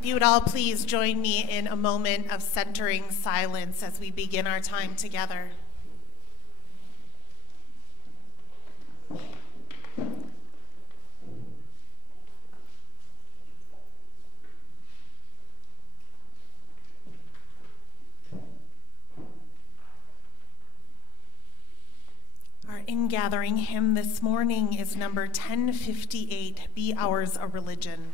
If you would all please join me in a moment of centering silence as we begin our time together. Our ingathering hymn this morning is number 1058, Be Ours a Religion.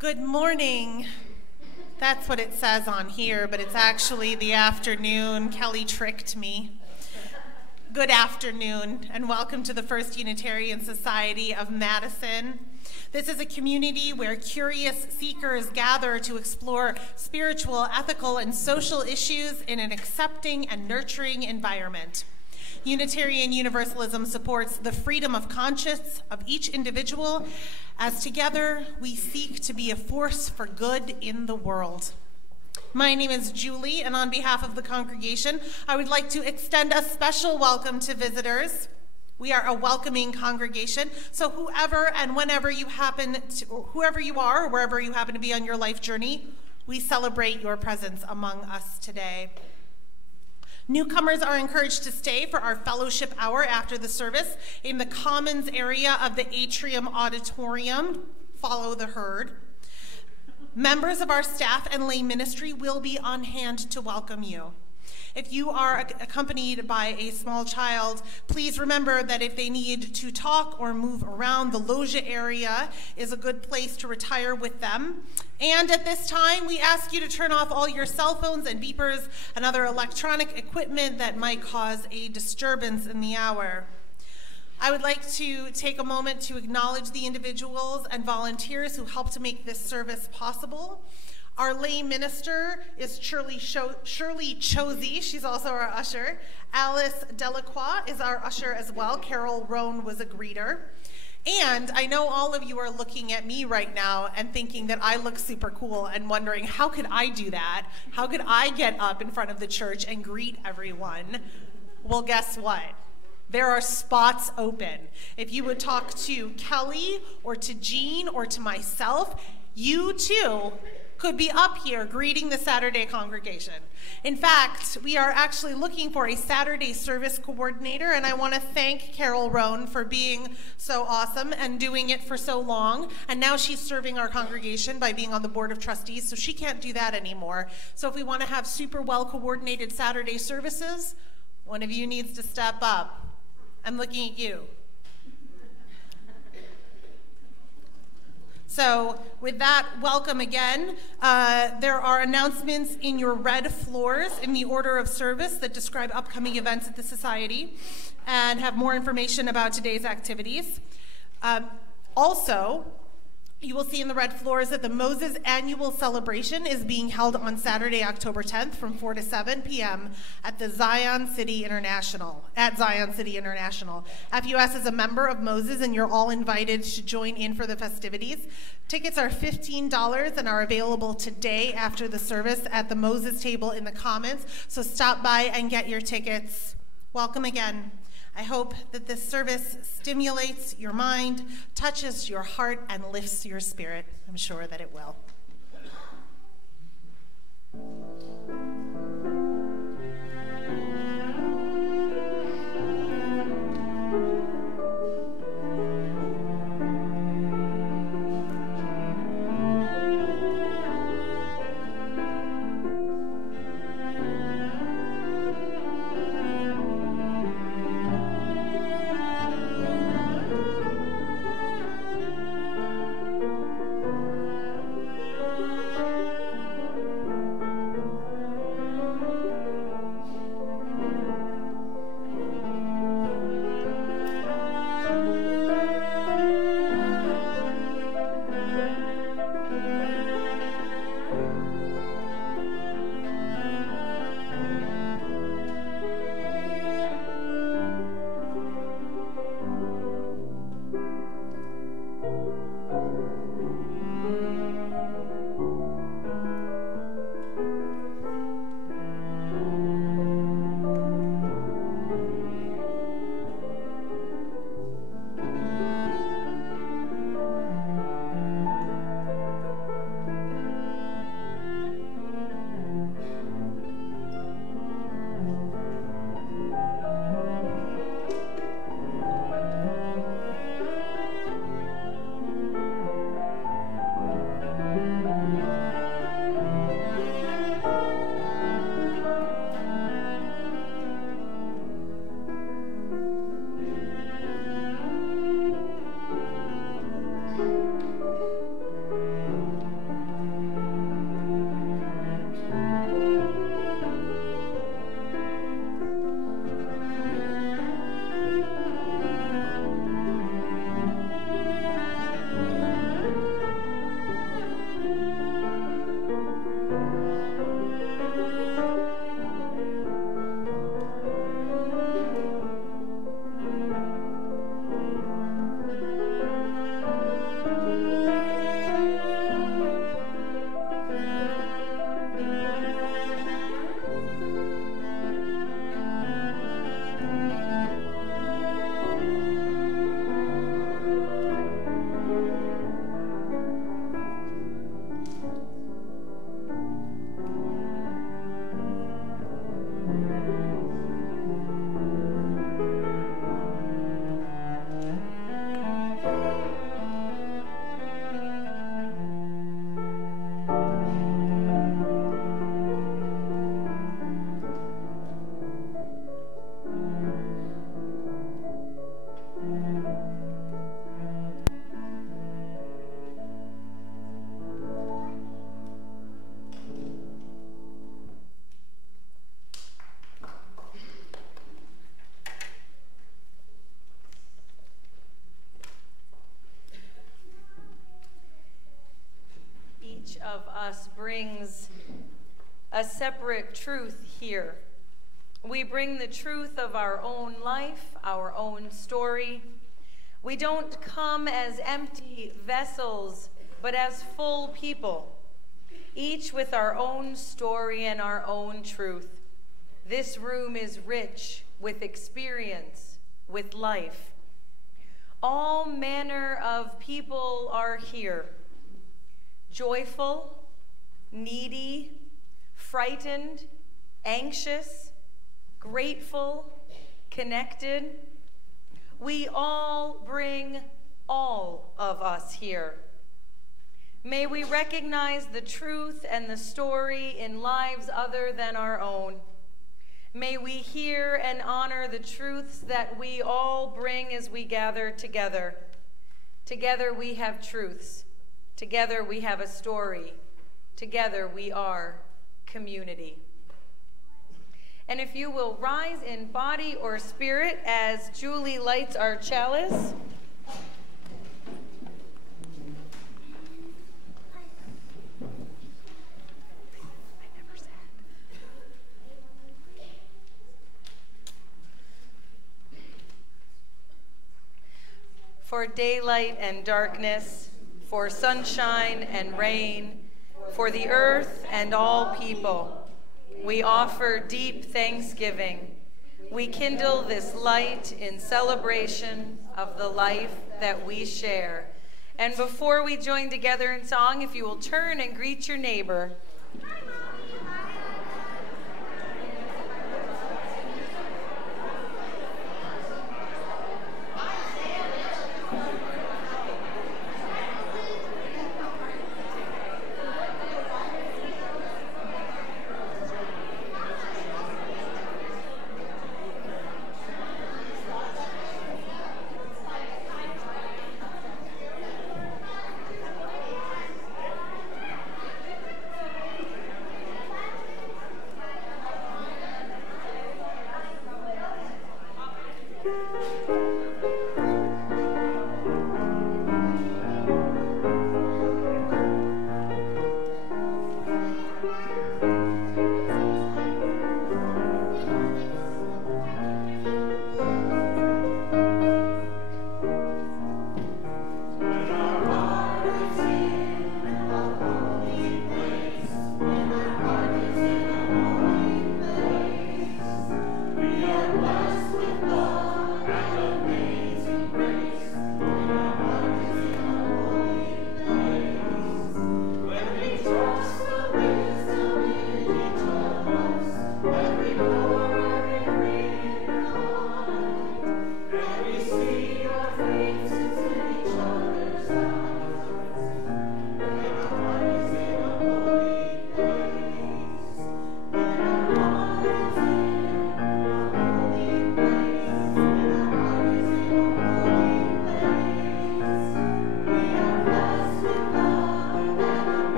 Good morning. That's what it says on here, but it's actually the afternoon. Kelly tricked me. Good afternoon, and welcome to the First Unitarian Society of Madison. This is a community where curious seekers gather to explore spiritual, ethical, and social issues in an accepting and nurturing environment. Unitarian Universalism supports the freedom of conscience of each individual, as together we seek to be a force for good in the world. My name is Julie, and on behalf of the congregation, I would like to extend a special welcome to visitors. We are a welcoming congregation, so whoever and whenever you happen to, whoever you are, or wherever you happen to be on your life journey, we celebrate your presence among us today. Newcomers are encouraged to stay for our fellowship hour after the service in the commons area of the Atrium Auditorium. Follow the herd. Members of our staff and lay ministry will be on hand to welcome you. If you are accompanied by a small child, please remember that if they need to talk or move around, the loggia area is a good place to retire with them. And at this time, we ask you to turn off all your cell phones and beepers and other electronic equipment that might cause a disturbance in the hour. I would like to take a moment to acknowledge the individuals and volunteers who helped to make this service possible. Our lay minister is Shirley Chosey. She's also our usher. Alice Delacroix is our usher as well. Carol Roan was a greeter. And I know all of you are looking at me right now and thinking that I look super cool and wondering, how could I do that? How could I get up in front of the church and greet everyone? Well, guess what? There are spots open. If you would talk to Kelly or to Jean or to myself, you too could be up here greeting the Saturday congregation. In fact, we are actually looking for a Saturday service coordinator, and I want to thank Carol Roan for being so awesome and doing it for so long. And now she's serving our congregation by being on the board of trustees, so she can't do that anymore. So if we want to have super well-coordinated Saturday services, one of you needs to step up. I'm looking at you. So with that, welcome again. There are announcements in your red floors in the order of service that describe upcoming events at the Society and have more information about today's activities. Also, you will see in the red floors that the Moses Annual Celebration is being held on Saturday, October 10th from 4 to 7 p.m. at Zion City International. FUS is a member of Moses, and you're all invited to join in for the festivities. Tickets are $15 and are available today after the service at the Moses table in the Commons, so stop by and get your tickets. Welcome again. I hope that this service stimulates your mind, touches your heart, and lifts your spirit. I'm sure that it will. of us brings a separate truth here. We bring the truth of our own life, our own story. We don't come as empty vessels, but as full people, each with our own story and our own truth. This room is rich with experience, with life. All manner of people are here. Joyful, needy, frightened, anxious, grateful, connected. We all bring all of us here. May we recognize the truth and the story in lives other than our own. May we hear and honor the truths that we all bring as we gather together. Together we have truths. Together we have a story. Together we are community. And if you will rise in body or spirit as Julie lights our chalice. For daylight and darkness, for sunshine and rain, for the earth and all people, we offer deep thanksgiving. We kindle this light in celebration of the life that we share. And before we join together in song, if you will turn and greet your neighbor.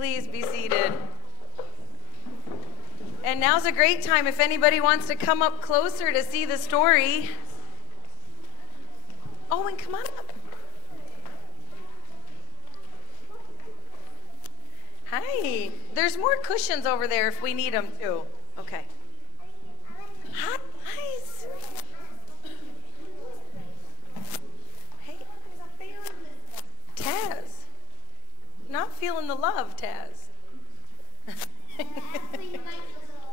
Please be seated. And now's a great time if anybody wants to come up closer to see the story. Oh, and come on up. Hi. There's more cushions over there if we need them too. Okay. Hi. Nice. Hey. Taz. Not feeling the love, Taz.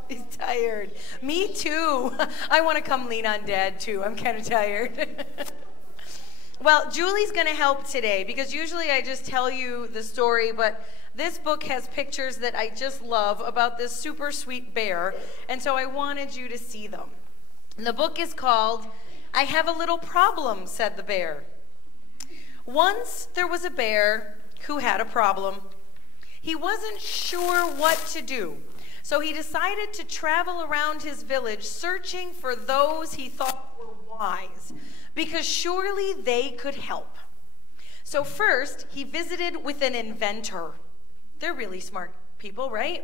He's tired. Me too. I want to come lean on Dad too. I'm kind of tired. Well, Julie's going to help today because usually I just tell you the story, but this book has pictures that I just love about this super sweet bear, and so I wanted you to see them. And the book is called I Have a Little Problem, Said the Bear. Once there was a bear who had a problem. He wasn't sure what to do, so he decided to travel around his village searching for those he thought were wise, because surely they could help. So first, he visited with an inventor. They're really smart people, right?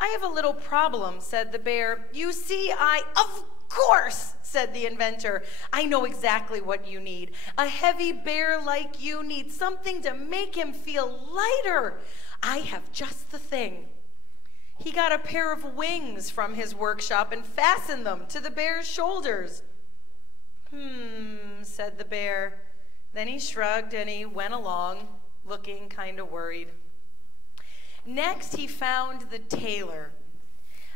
I have a little problem, said the bear. You see, Of course, said the inventor. I know exactly what you need. A heavy bear like you needs something to make him feel lighter. I have just the thing. He got a pair of wings from his workshop and fastened them to the bear's shoulders. Said the bear. Then he shrugged and he went along, looking kind of worried. Next, he found the tailor.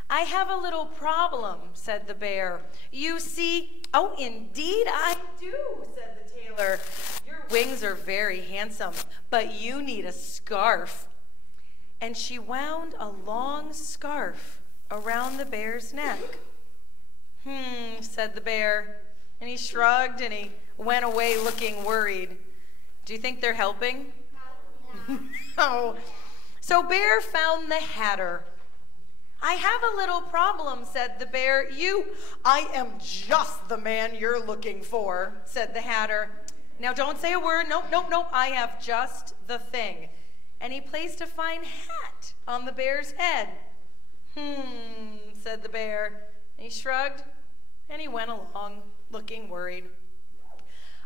I have a little problem, said the bear. You see, oh, indeed I do, said the tailor. Your wings are very handsome, but you need a scarf. And she wound a long scarf around the bear's neck. Said the bear. And he shrugged and he went away looking worried. Do you think they're helping? No. So Bear found the Hatter. I have a little problem, said the bear. I am just the man you're looking for, said the Hatter. Now don't say a word. Nope. I have just the thing. And he placed a fine hat on the bear's head. Said the bear. And he shrugged and he went along, looking worried.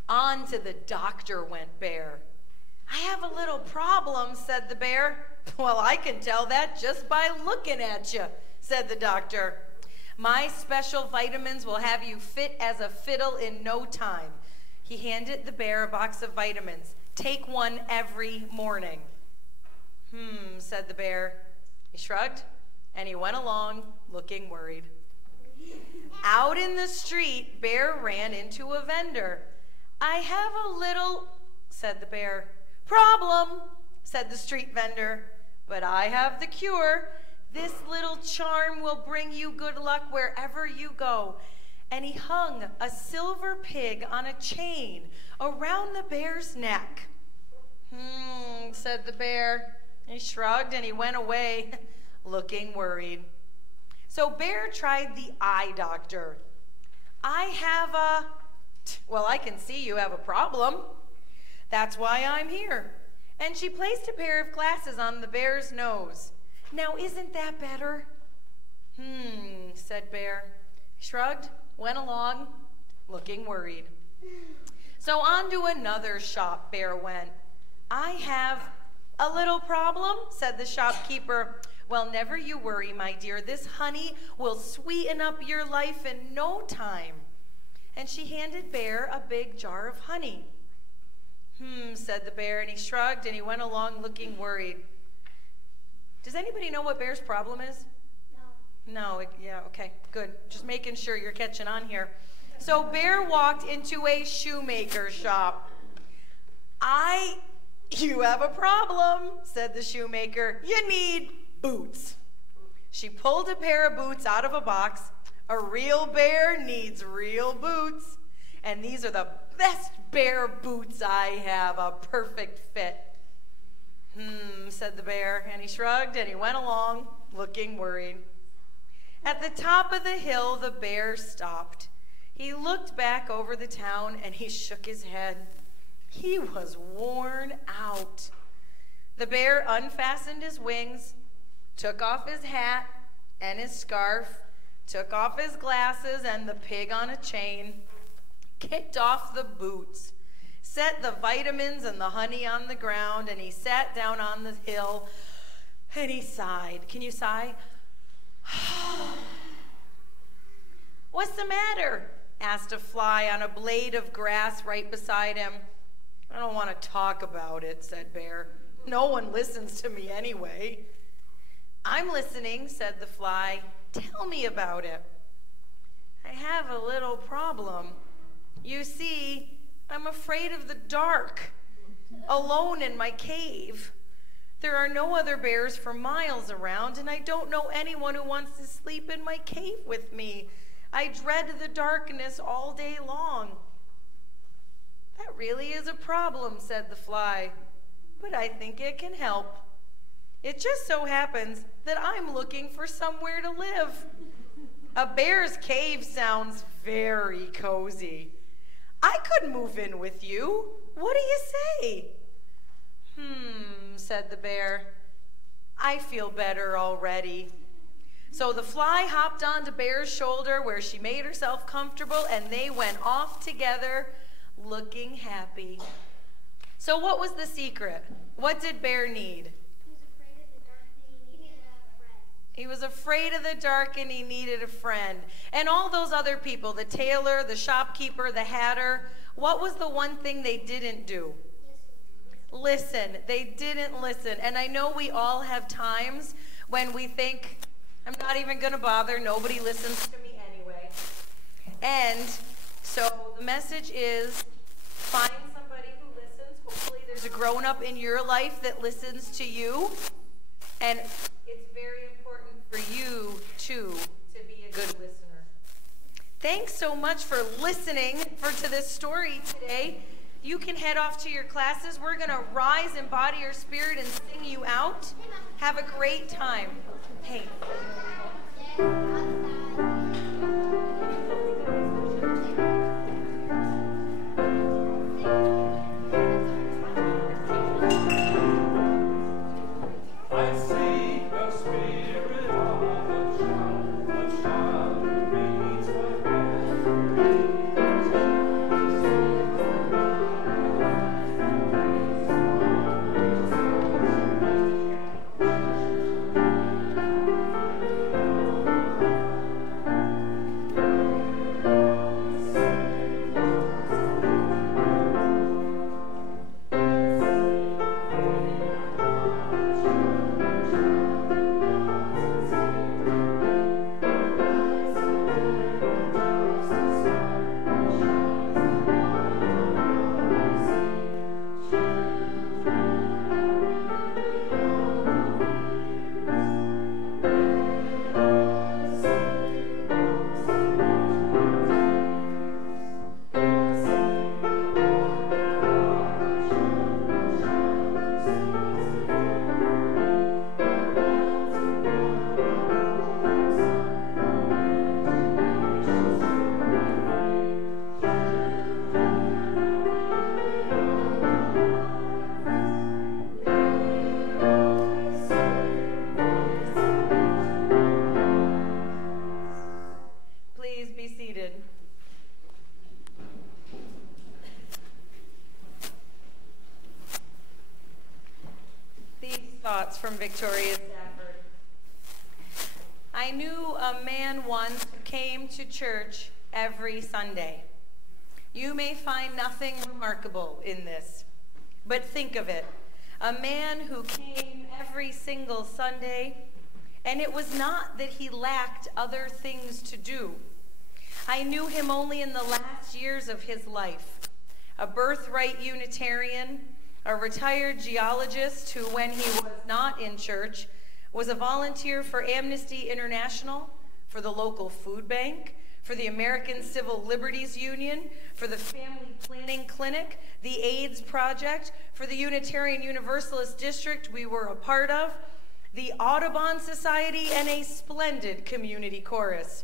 On to the doctor went Bear. I have a little problem, said the bear. Well, I can tell that just by looking at you, said the doctor. My special vitamins will have you fit as a fiddle in no time. He handed the bear a box of vitamins. Take one every morning. Said the bear. He shrugged and he went along looking worried. Out in the street, Bear ran into a vendor. I have a little, said the bear. Problem, said the street vendor, but I have the cure. This little charm will bring you good luck wherever you go. And he hung a silver pig on a chain around the bear's neck. Said the bear. He shrugged and he went away, looking worried. So Bear tried the eye doctor. I can see you have a problem. That's why I'm here. And she placed a pair of glasses on the bear's nose. Now, isn't that better? Said Bear. He shrugged, went along, looking worried. So on to another shop Bear went. I have a little problem, said the shopkeeper. Well, never you worry, my dear. This honey will sweeten up your life in no time. And she handed Bear a big jar of honey. Said the bear, and he shrugged and he went along looking worried. Does anybody know what Bear's problem is? No. Yeah, okay, good. Just making sure you're catching on here. So Bear walked into a shoemaker shop. You have a problem, said the shoemaker. You need boots. She pulled a pair of boots out of a box. A real bear needs real boots. And these are the best bear boots I have, a perfect fit. Said the bear, and he shrugged and he went along, looking worried. At the top of the hill, the bear stopped. He looked back over the town and he shook his head. He was worn out. The bear unfastened his wings, took off his hat, and his scarf, took off his glasses and the pig on a chain, kicked off the boots, set the vitamins and the honey on the ground, and he sat down on the hill and he sighed. Can you sigh? "What's the matter?" asked a fly on a blade of grass right beside him. "I don't want to talk about it," said Bear. "No one listens to me anyway." "I'm listening," said the fly. "Tell me about it." "I have a little problem. You see, I'm afraid of the dark, alone in my cave. There are no other bears for miles around, and I don't know anyone who wants to sleep in my cave with me. I dread the darkness all day long." "That really is a problem," said the fly, "but I think it can help. It just so happens that I'm looking for somewhere to live. A bear's cave sounds very cozy. I could move in with you. What do you say?" Said the bear. "I feel better already." So the fly hopped onto Bear's shoulder where she made herself comfortable, and they went off together looking happy. So what was the secret? What did Bear need? He was afraid of the dark and he needed a friend. And all those other people, the tailor, the shopkeeper, the hatter, what was the one thing they didn't do? Listen. They didn't listen. And I know we all have times when we think, I'm not even going to bother. Nobody listens to me anyway. And so the message is find somebody who listens. Hopefully there's a grown-up in your life that listens to you. And it's very important for you, too, to be a good listener. Thanks so much for listening to this story today. You can head off to your classes. We're going to rise, embody your spirit, and sing you out. Have a great time. Hey. From Victoria Stafford. I knew a man once who came to church every Sunday. You may find nothing remarkable in this, but think of it. A man who came every single Sunday, and it was not that he lacked other things to do. I knew him only in the last years of his life. A birthright Unitarian, a retired geologist who, when he was not in church, was a volunteer for Amnesty International, for the local food bank, for the American Civil Liberties Union, for the Family Planning Clinic, the AIDS Project, for the Unitarian Universalist District we were a part of, the Audubon Society, and a splendid community chorus.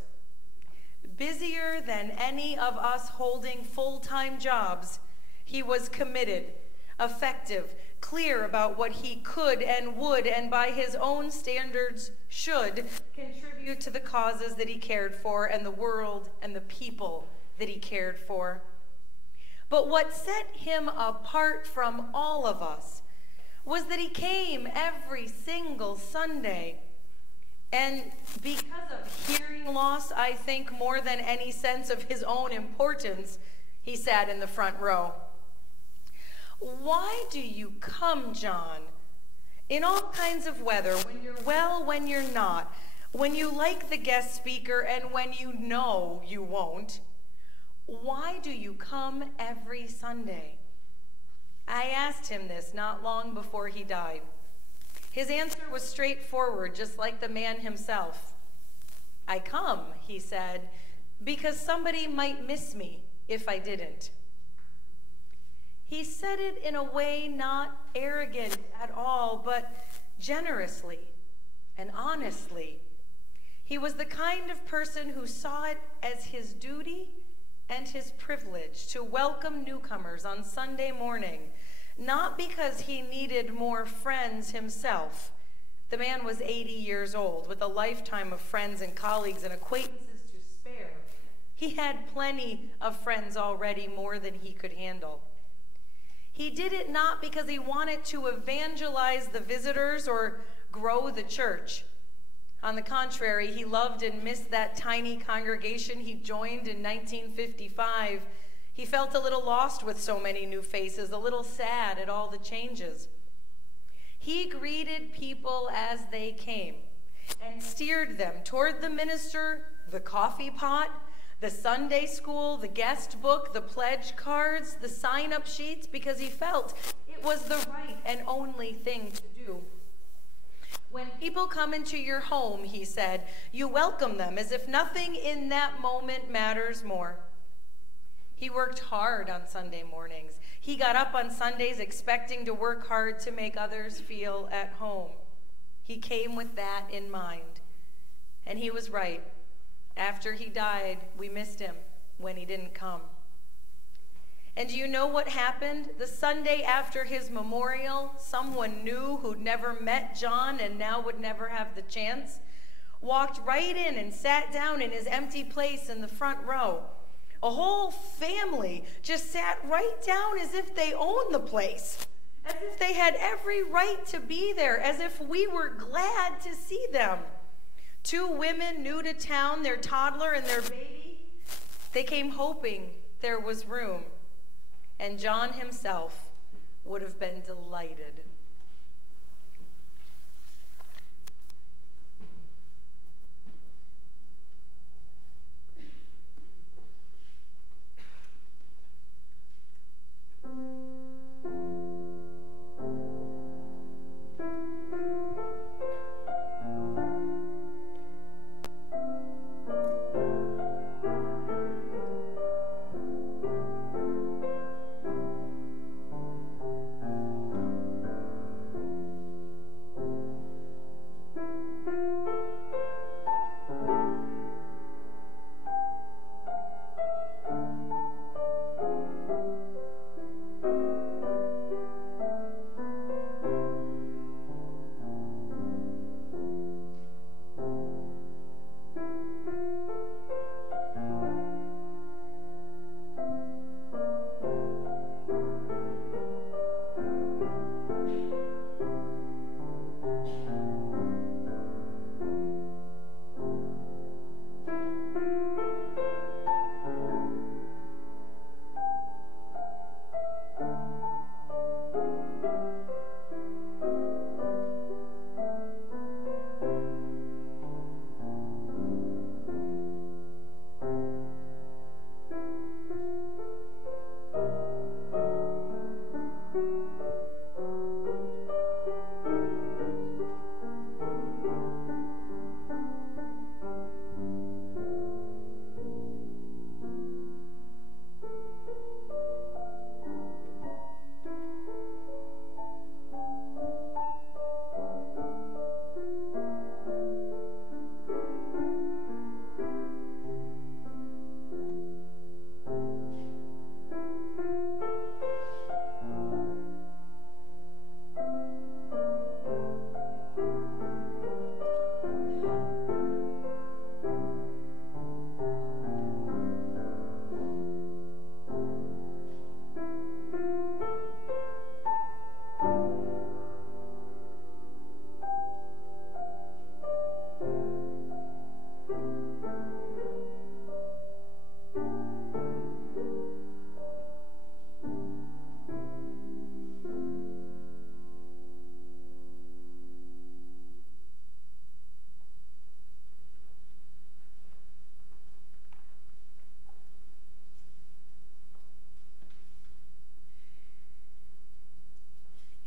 Busier than any of us holding full-time jobs, he was committed, effective, clear about what he could and would, and by his own standards should, contribute to the causes that he cared for and the world and the people that he cared for. But what set him apart from all of us was that he came every single Sunday. And because of hearing loss, I think more than any sense of his own importance, he sat in the front row. Why do you come, John? In all kinds of weather, when you're well, when you're not, when you like the guest speaker, and when you know you won't. Why do you come every Sunday? I asked him this not long before he died. His answer was straightforward, just like the man himself. I come, he said, because somebody might miss me if I didn't. He said it in a way not arrogant at all, but generously and honestly. He was the kind of person who saw it as his duty and his privilege to welcome newcomers on Sunday morning, not because he needed more friends himself. The man was 80 years old, with a lifetime of friends and colleagues and acquaintances to spare. He had plenty of friends already, more than he could handle. He did it not because he wanted to evangelize the visitors or grow the church. On the contrary, he loved and missed that tiny congregation he joined in 1955. He felt a little lost with so many new faces, a little sad at all the changes. He greeted people as they came and steered them toward the minister, the coffee pot, the Sunday school, the guest book, the pledge cards, the sign-up sheets, because he felt it was the right and only thing to do. When people come into your home, he said, you welcome them as if nothing in that moment matters more. He worked hard on Sunday mornings. He got up on Sundays expecting to work hard to make others feel at home. He came with that in mind. And he was right. After he died, we missed him when he didn't come. And do you know what happened? The Sunday after his memorial, someone new who'd never met John and now would never have the chance, walked right in and sat down in his empty place in the front row. A whole family just sat right down as if they owned the place, as if they had every right to be there, as if we were glad to see them. 2 women new to town, their toddler and their baby. They came hoping there was room. And John himself would have been delighted.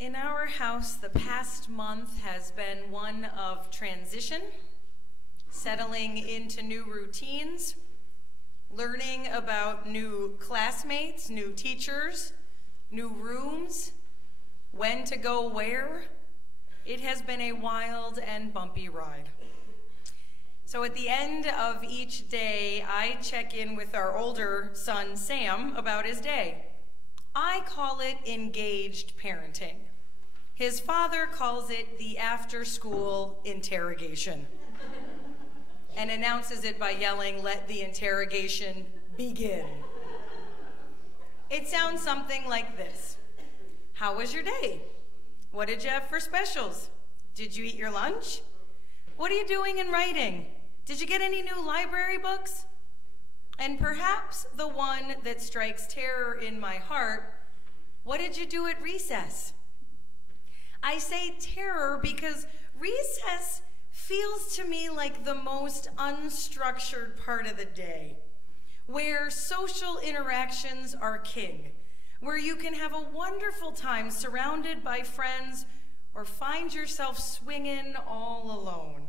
In our house, the past month has been one of transition, settling into new routines, learning about new classmates, new teachers, new rooms, when to go where. It has been a wild and bumpy ride. So at the end of each day, I check in with our older son, Sam, about his day. I call it engaged parenting. His father calls it the after-school interrogation and announces it by yelling, "Let the interrogation begin." It sounds something like this. How was your day? What did you have for specials? Did you eat your lunch? What are you doing in writing? Did you get any new library books? And perhaps the one that strikes terror in my heart, what did you do at recess? I say terror because recess feels to me like the most unstructured part of the day, where social interactions are king, where you can have a wonderful time surrounded by friends or find yourself swinging all alone.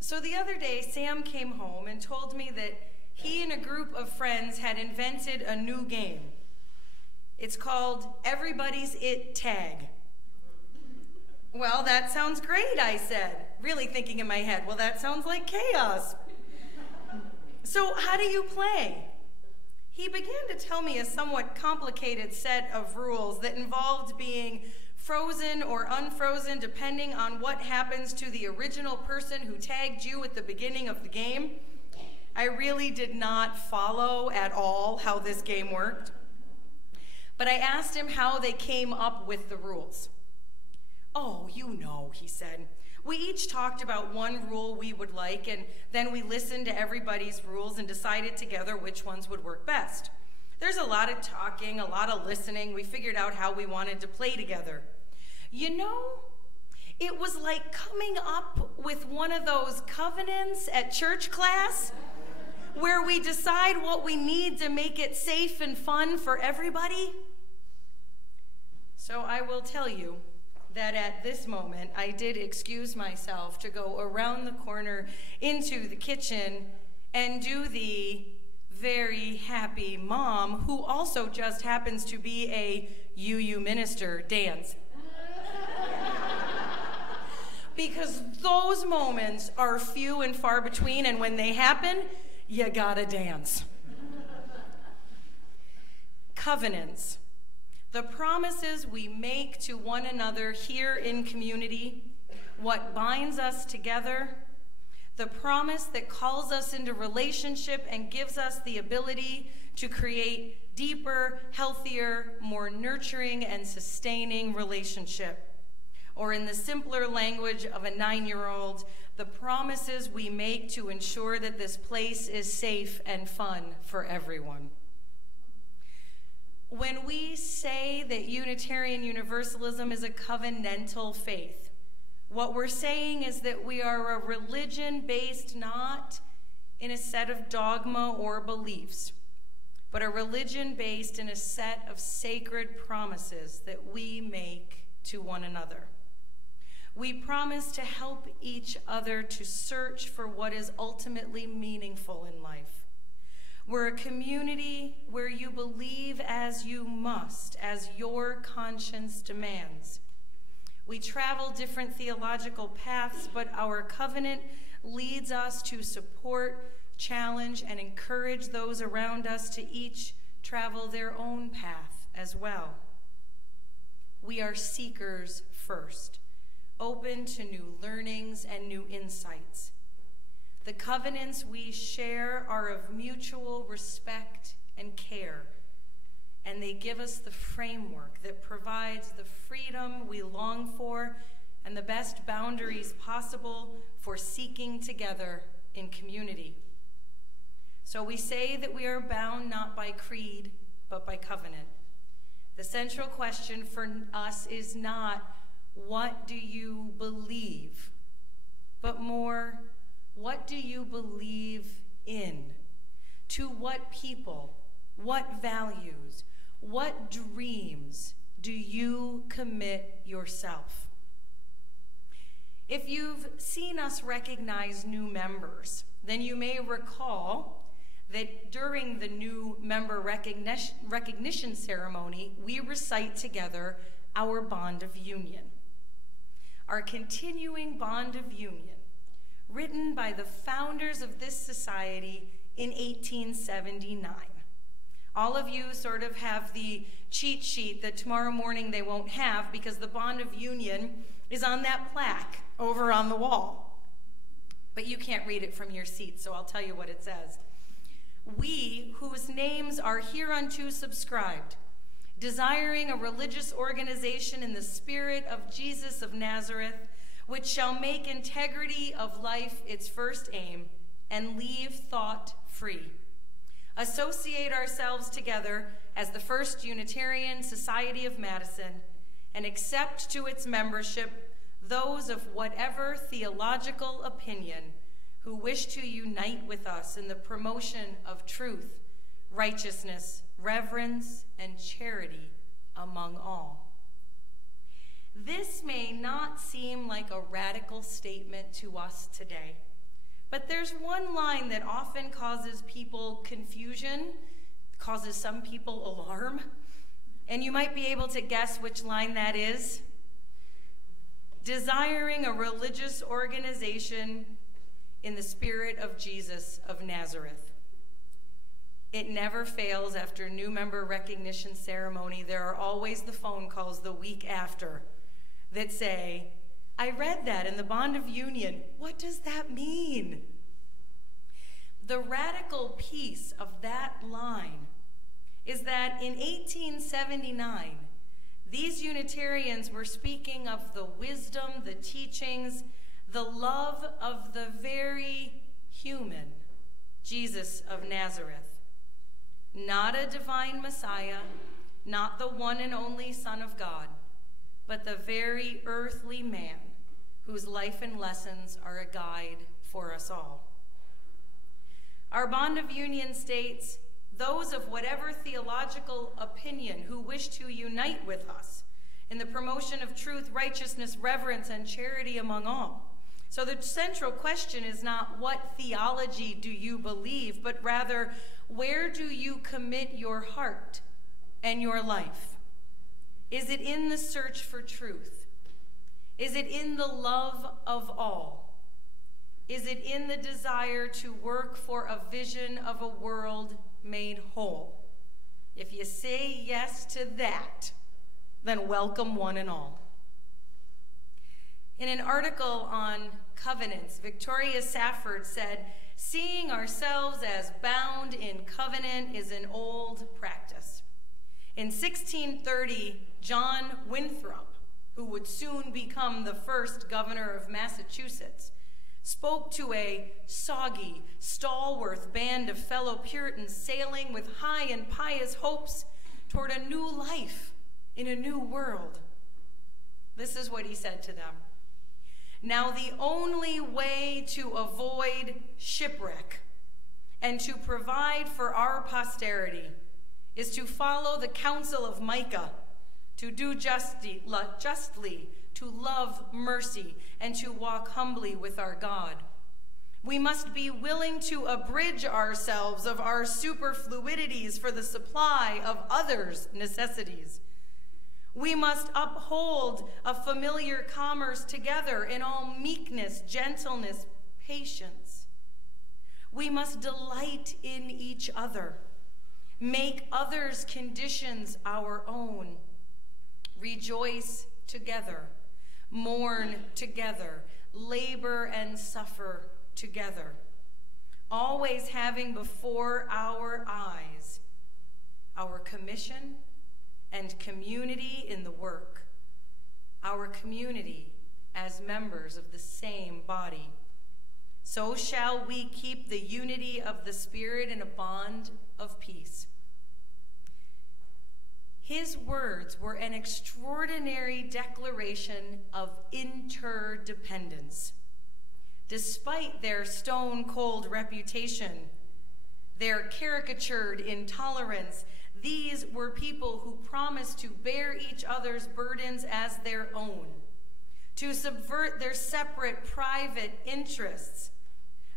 So the other day, Sam came home and told me that he and a group of friends had invented a new game. It's called Everybody's It Tag. Well, that sounds great, I said, really thinking in my head, well, that sounds like chaos. So how do you play? He began to tell me a somewhat complicated set of rules that involved being frozen or unfrozen depending on what happens to the original person who tagged you at the beginning of the game. I really did not follow at all how this game worked, but I asked him how they came up with the rules. "Oh, you know," he said. "We each talked about one rule we would like, and then we listened to everybody's rules and decided together which ones would work best. There's a lot of talking, a lot of listening. We figured out how we wanted to play together. You know, it was like coming up with one of those covenants at church class where we decide what we need to make it safe and fun for everybody." So I will tell you that at this moment, I did excuse myself to go around the corner into the kitchen and do the very happy mom, who also just happens to be a UU minister, dance. Because those moments are few and far between, and when they happen, you gotta dance. Covenants. The promises we make to one another here in community, what binds us together, the promise that calls us into relationship and gives us the ability to create deeper, healthier, more nurturing and sustaining relationship. Or in the simpler language of a 9-year-old, the promises we make to ensure that this place is safe and fun for everyone. When we say that Unitarian Universalism is a covenantal faith, what we're saying is that we are a religion based not in a set of dogma or beliefs, but a religion based in a set of sacred promises that we make to one another. We promise to help each other to search for what is ultimately meaningful in life. We're a community where you believe as you must, as your conscience demands. We travel different theological paths, but our covenant leads us to support, challenge, and encourage those around us to each travel their own path as well. We are seekers first, open to new learnings and new insights. The covenants we share are of mutual respect and care, and they give us the framework that provides the freedom we long for and the best boundaries possible for seeking together in community. So we say that we are bound not by creed, but by covenant. The central question for us is not, what do you believe, but more, what do you believe in? To what people, what values, what dreams do you commit yourself? If you've seen us recognize new members, then you may recall that during the new member recognition ceremony, we recite together our bond of union. Our continuing bond of union, written by the founders of this society in 1879. All of you sort of have the cheat sheet that tomorrow morning they won't have because the bond of union is on that plaque over on the wall. But you can't read it from your seat, so I'll tell you what it says. We, whose names are hereunto subscribed, desiring a religious organization in the spirit of Jesus of Nazareth, which shall make integrity of life its first aim, and leave thought free. Associate ourselves together as the First Unitarian Society of Madison, and accept to its membership those of whatever theological opinion who wish to unite with us in the promotion of truth, righteousness, reverence, and charity among all. This may not seem like a radical statement to us today, but there's one line that often causes people confusion, causes some people alarm, and you might be able to guess which line that is. Desiring a religious organization in the spirit of Jesus of Nazareth. It never fails after new member recognition ceremony. There are always the phone calls the week after that say, I read that in the Bond of Union. What does that mean? The radical piece of that line is that in 1879, these Unitarians were speaking of the wisdom, the teachings, the love of the very human Jesus of Nazareth. Not a divine Messiah, not the one and only Son of God, but the very earthly man whose life and lessons are a guide for us all. Our bond of union states, those of whatever theological opinion who wish to unite with us in the promotion of truth, righteousness, reverence, and charity among all. So the central question is not what theology do you believe, but rather where do you commit your heart and your life? Is it in the search for truth? Is it in the love of all? Is it in the desire to work for a vision of a world made whole? If you say yes to that, then welcome one and all. In an article on covenants, Victoria Safford said, seeing ourselves as bound in covenant is an old practice. In 1630, John Winthrop, who would soon become the first governor of Massachusetts, spoke to a soggy, stalwart band of fellow Puritans sailing with high and pious hopes toward a new life in a new world. This is what he said to them. Now the only way to avoid shipwreck and to provide for our posterity is to follow the counsel of Micah, to do justly, to love mercy, and to walk humbly with our God. We must be willing to abridge ourselves of our superfluidities for the supply of others' necessities. We must uphold a familiar commerce together in all meekness, gentleness, patience. We must delight in each other, make others' conditions our own, rejoice together, mourn together, labor and suffer together, always having before our eyes our commission and community in the work, our community as members of the same body. So shall we keep the unity of the Spirit in a bond of peace. His words were an extraordinary declaration of interdependence. Despite their stone-cold reputation, their caricatured intolerance, These were people who promised to bear each other's burdens as their own, to subvert their separate private interests,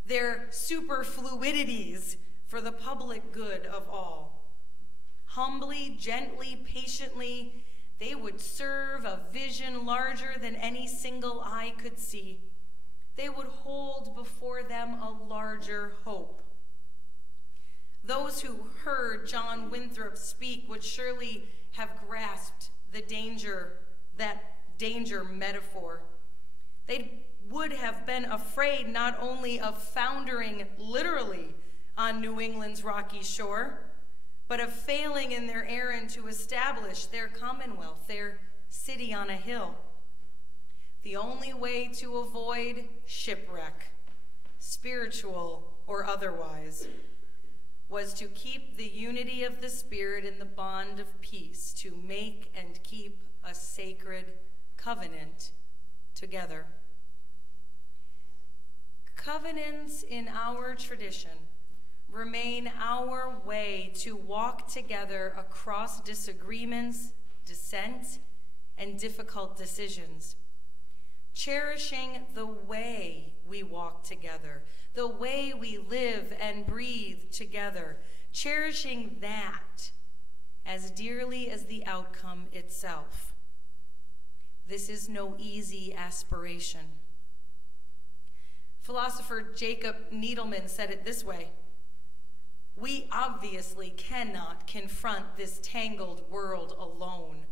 their superfluidities for the public good of all. Humbly, gently, patiently, they would serve a vision larger than any single eye could see. They would hold before them a larger hope. Those who heard John Winthrop speak would surely have grasped that danger metaphor. They would have been afraid not only of foundering literally on New England's rocky shore, but of failing in their errand to establish their commonwealth, their city on a hill. The only way to avoid shipwreck, spiritual or otherwise, was to keep the unity of the Spirit in the bond of peace, to make and keep a sacred covenant together. Covenants in our tradition remain our way to walk together across disagreements, dissent, and difficult decisions, cherishing the way we walk together, the way we live and breathe together, cherishing that as dearly as the outcome itself. This is no easy aspiration. Philosopher Jacob Needleman said it this way: "We obviously cannot confront this tangled world alone.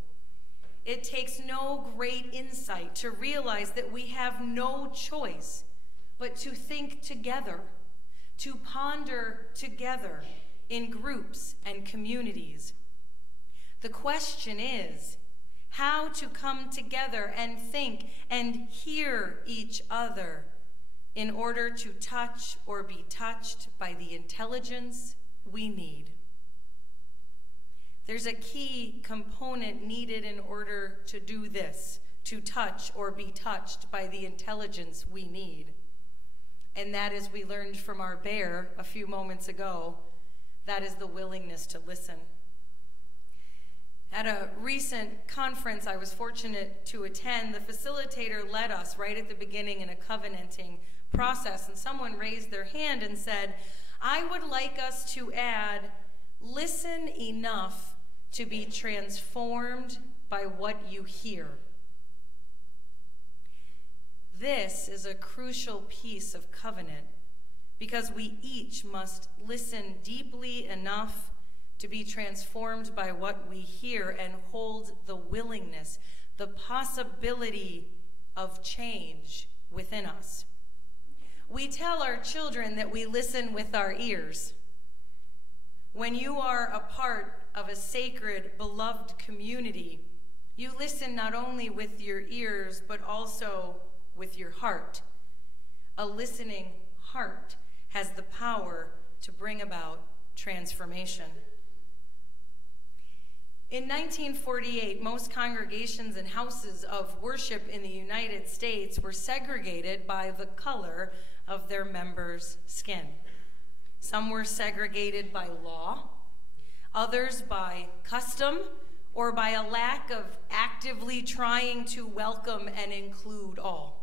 It takes no great insight to realize that we have no choice but to think together, to ponder together in groups and communities. The question is how to come together and think and hear each other in order to touch or be touched by the intelligence we need." There's a key component needed in order to do this, to touch or be touched by the intelligence we need. And that, as we learned from our bear a few moments ago, that is the willingness to listen. At a recent conference I was fortunate to attend, the facilitator led us right at the beginning in a covenanting process, and someone raised their hand and said, "I would like us to add, listen enough to be transformed by what you hear." This is a crucial piece of covenant because we each must listen deeply enough to be transformed by what we hear and hold the willingness, the possibility of change within us. We tell our children that we listen with our ears. When you are a part of a sacred, beloved community, you listen not only with your ears, but also with your heart. A listening heart has the power to bring about transformation. In 1948, most congregations and houses of worship in the United States were segregated by the color of their members' skin. Some were segregated by law, others by custom, or by a lack of actively trying to welcome and include all.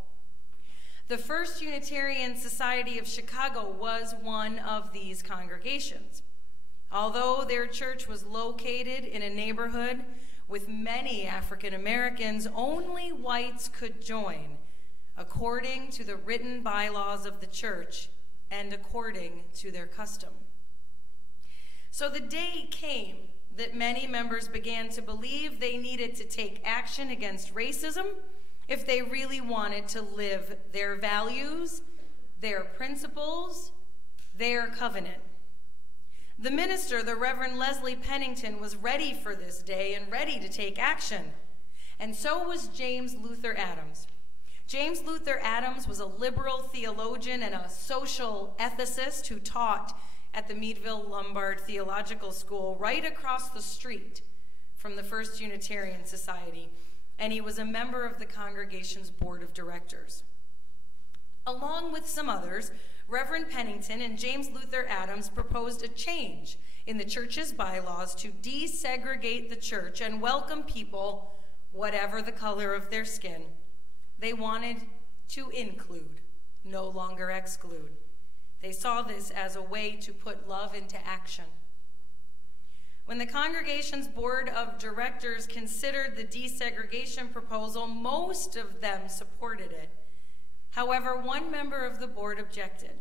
The First Unitarian Society of Chicago was one of these congregations. Although their church was located in a neighborhood with many African Americans, only whites could join, according to the written bylaws of the church and according to their custom. So the day came that many members began to believe they needed to take action against racism if they really wanted to live their values, their principles, their covenant. The minister, the Reverend Leslie Pennington, was ready for this day and ready to take action. And so was James Luther Adams. James Luther Adams was a liberal theologian and a social ethicist who taught at the Meadville Lombard Theological School right across the street from the First Unitarian Society, and he was a member of the congregation's board of directors. Along with some others, Reverend Pennington and James Luther Adams proposed a change in the church's bylaws to desegregate the church and welcome people, whatever the color of their skin. They wanted to include, no longer exclude. They saw this as a way to put love into action. When the congregation's board of directors considered the desegregation proposal, most of them supported it. However, one member of the board objected.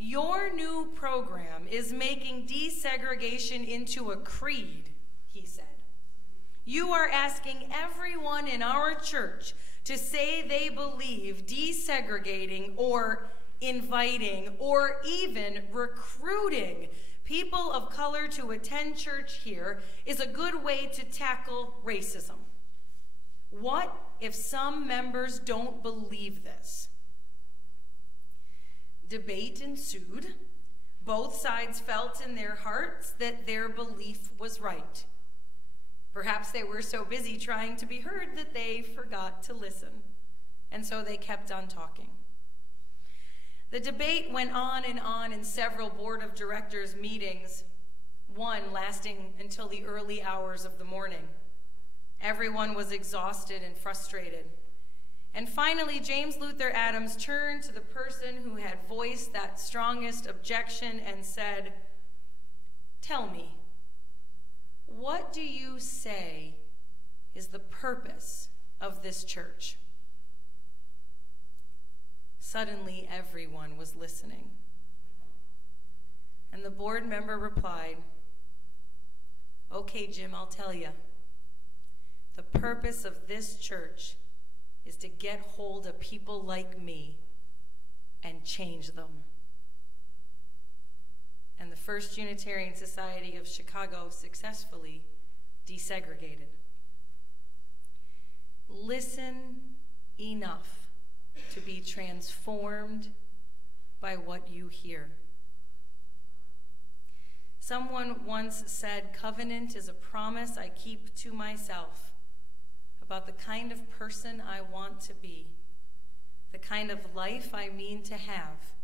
"Your new program is making desegregation into a creed," he said. "You are asking everyone in our church to say they believe desegregating or inviting or even recruiting people of color to attend church here is a good way to tackle racism. What if some members don't believe this?" Debate ensued. Both sides felt in their hearts that their belief was right. Perhaps they were so busy trying to be heard that they forgot to listen, and so they kept on talking. The debate went on in several board of directors meetings, one lasting until the early hours of the morning. Everyone was exhausted and frustrated. And finally, James Luther Adams turned to the person who had voiced that strongest objection and said, "Tell me, what do you say is the purpose of this church?" Suddenly, everyone was listening. And the board member replied, "Okay, Jim, I'll tell you. The purpose of this church is to get hold of people like me and change them." And the First Unitarian Society of Chicago successfully desegregated. Listen enough to be transformed by what you hear. Someone once said, "Covenant is a promise I keep to myself about the kind of person I want to be, the kind of life I mean to have,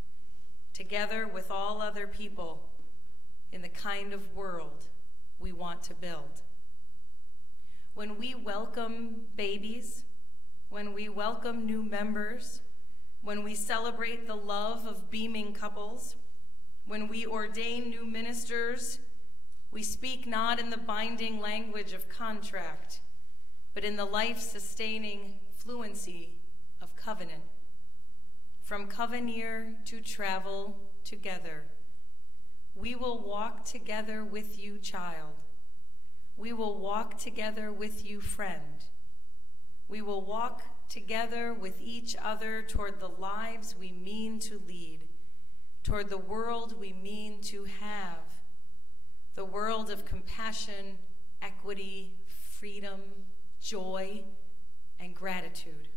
together with all other people, in the kind of world we want to build." When we welcome babies, when we welcome new members, when we celebrate the love of beaming couples, when we ordain new ministers, we speak not in the binding language of contract, but in the life-sustaining fluency of covenant. From covenant to travel together, we will walk together with you, child. We will walk together with you, friend. We will walk together with each other toward the lives we mean to lead, toward the world we mean to have, the world of compassion, equity, freedom, joy, and gratitude.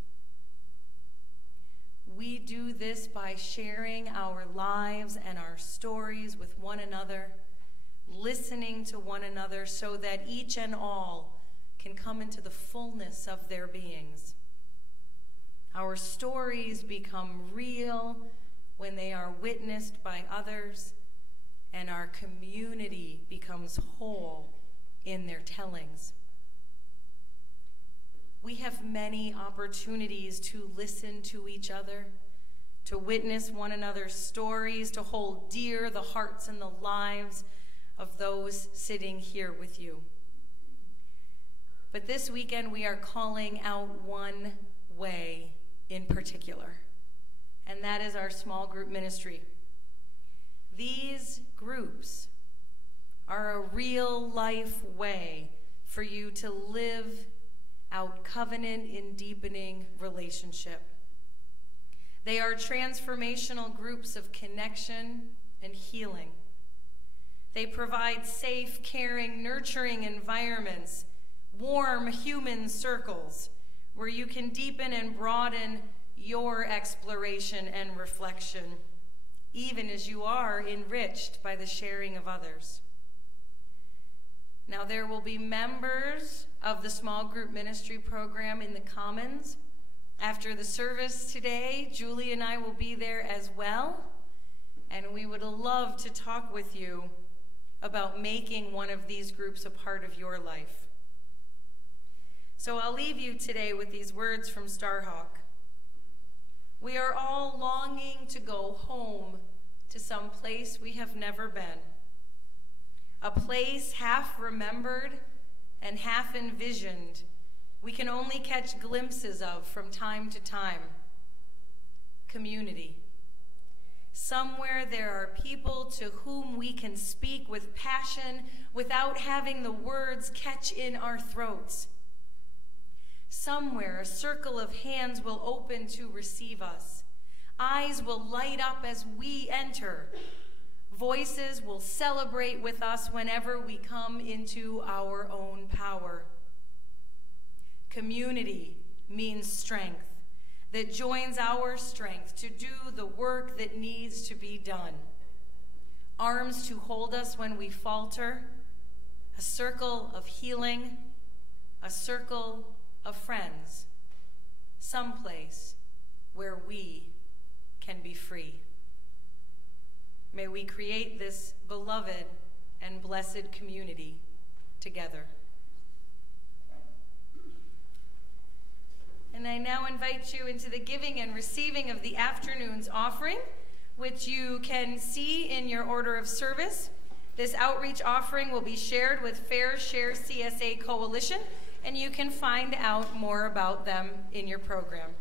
We do this by sharing our lives and our stories with one another, listening to one another so that each and all can come into the fullness of their beings. Our stories become real when they are witnessed by others, and our community becomes whole in their tellings. We have many opportunities to listen to each other, to witness one another's stories, to hold dear the hearts and the lives of those sitting here with you. But this weekend we are calling out one way in particular, and that is our small group ministry. These groups are a real-life way for you to live out covenant in deepening relationship. They are transformational groups of connection and healing. They provide safe, caring, nurturing environments, warm human circles where you can deepen and broaden your exploration and reflection, even as you are enriched by the sharing of others. Now, there will be members of the small group ministry program in the Commons. After the service today, Julie and I will be there as well, and we would love to talk with you about making one of these groups a part of your life. So I'll leave you today with these words from Starhawk. We are all longing to go home to some place we have never been. A place half remembered and half envisioned, we can only catch glimpses of from time to time. Community. Somewhere there are people to whom we can speak with passion without having the words catch in our throats. Somewhere a circle of hands will open to receive us. Eyes will light up as we enter. Voices will celebrate with us whenever we come into our own power. Community means strength that joins our strength to do the work that needs to be done. Arms to hold us when we falter, a circle of healing, a circle of friends, someplace where we can be free. May we create this beloved and blessed community together. And I now invite you into the giving and receiving of the afternoon's offering, which you can see in your order of service. This outreach offering will be shared with Fair Share CSA Coalition, and you can find out more about them in your program.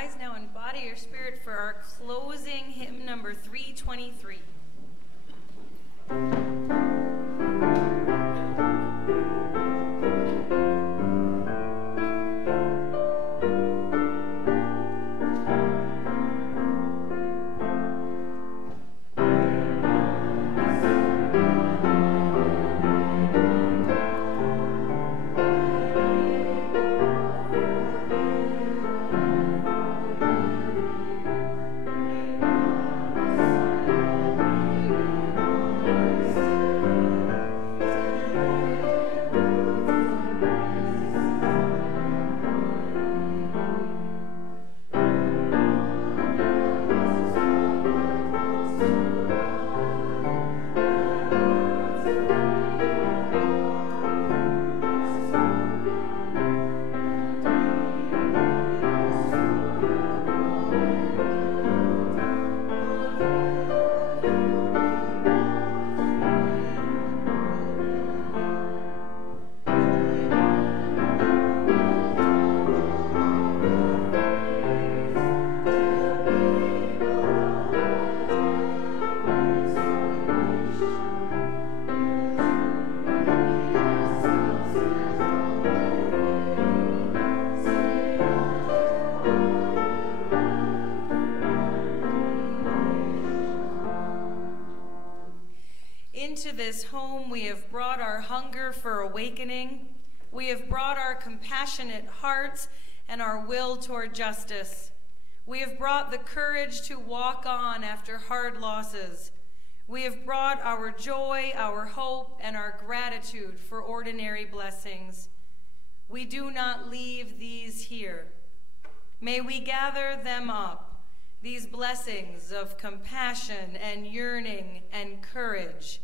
rise now in body or spirit for our closing hymn number 323. Into this home we have brought our hunger for awakening. We have brought our compassionate hearts and our will toward justice. We have brought the courage to walk on after hard losses. We have brought our joy, our hope, and our gratitude for ordinary blessings. We do not leave these here. May we gather them up, these blessings of compassion and yearning and courage.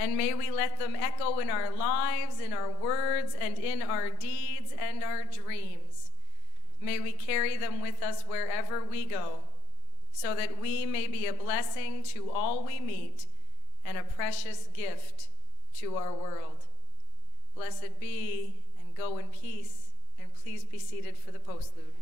And may we let them echo in our lives, in our words, and in our deeds and our dreams. May we carry them with us wherever we go, so that we may be a blessing to all we meet and a precious gift to our world. Blessed be, and go in peace, and please be seated for the postlude.